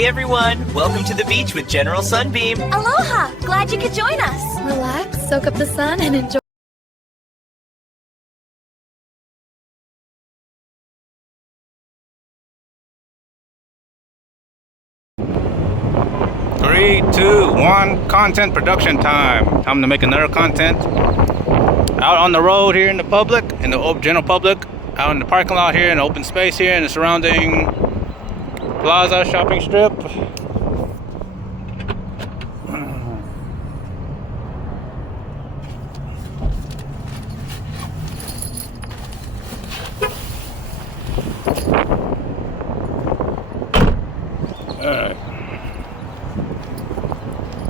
Hey everyone, welcome to the beach with General Sunbeam. Aloha! Glad you could join us. Relax, soak up the sun, and enjoy. Three, two, one, content production time. Time to make another content. Out on the road here in the public, in the general public, out in the parking lot here, in the open space here, in the surrounding plaza shopping strip.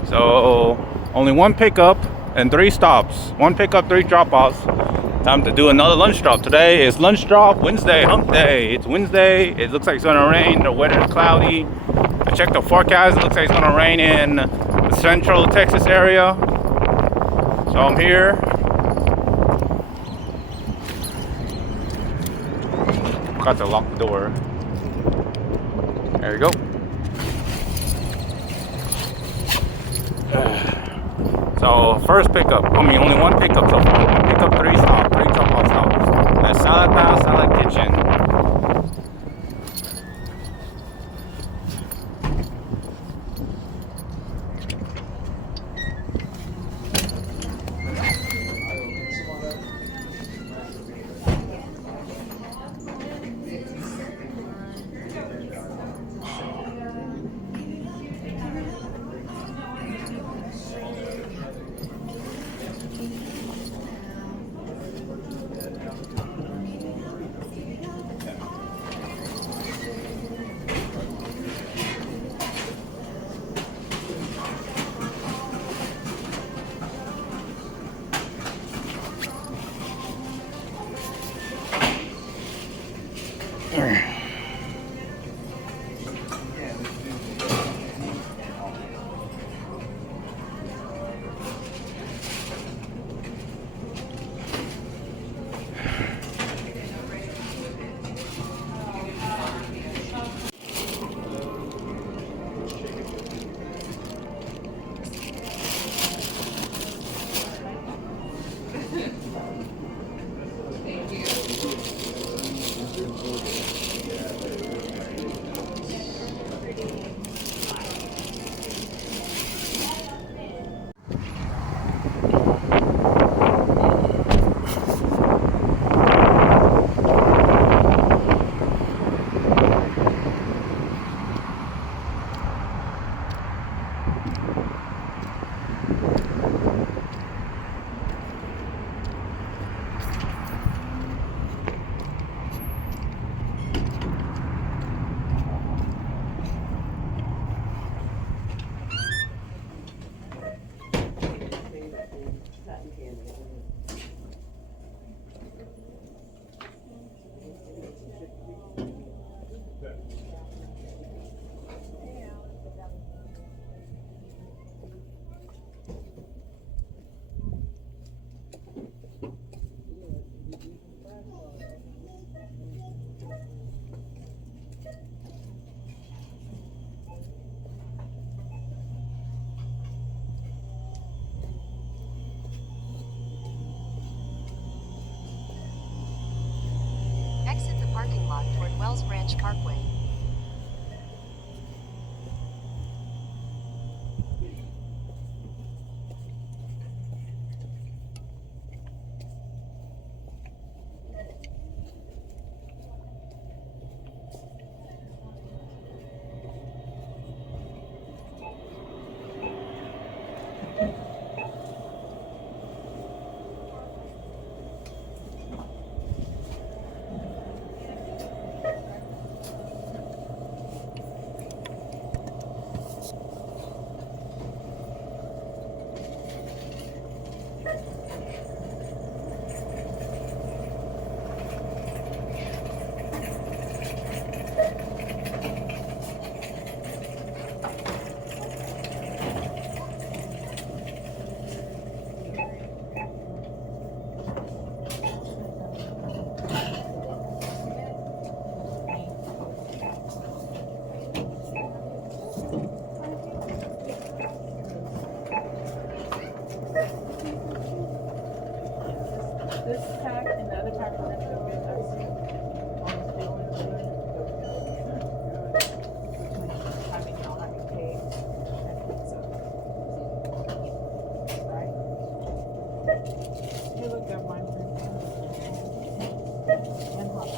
So only one pickup and 3 stops. One pickup, 3 drop-offs. Time to do another lunch drop. Today is lunch drop Wednesday, hump day. It's Wednesday. It looks like it's gonna rain. The weather is cloudy. I checked the forecast. It looks like it's gonna rain in the central Texas area. So I'm here. Got to lock the door. There you go. So first pickup, only one pickup so far. One pickup, 3 stops, 3 drop-off stops. That's Salad Bar, Salad Kitchen. Exit the parking lot toward Wells Branch Parkway. this pack and the other pack we're gonna go get us almost feeling good. Between having having cake and pizza. Right? You look at mine for and hot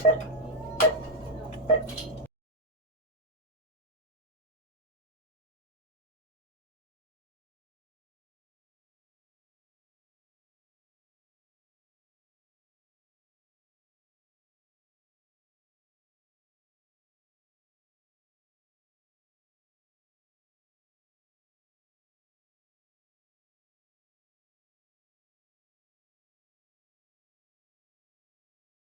Sure.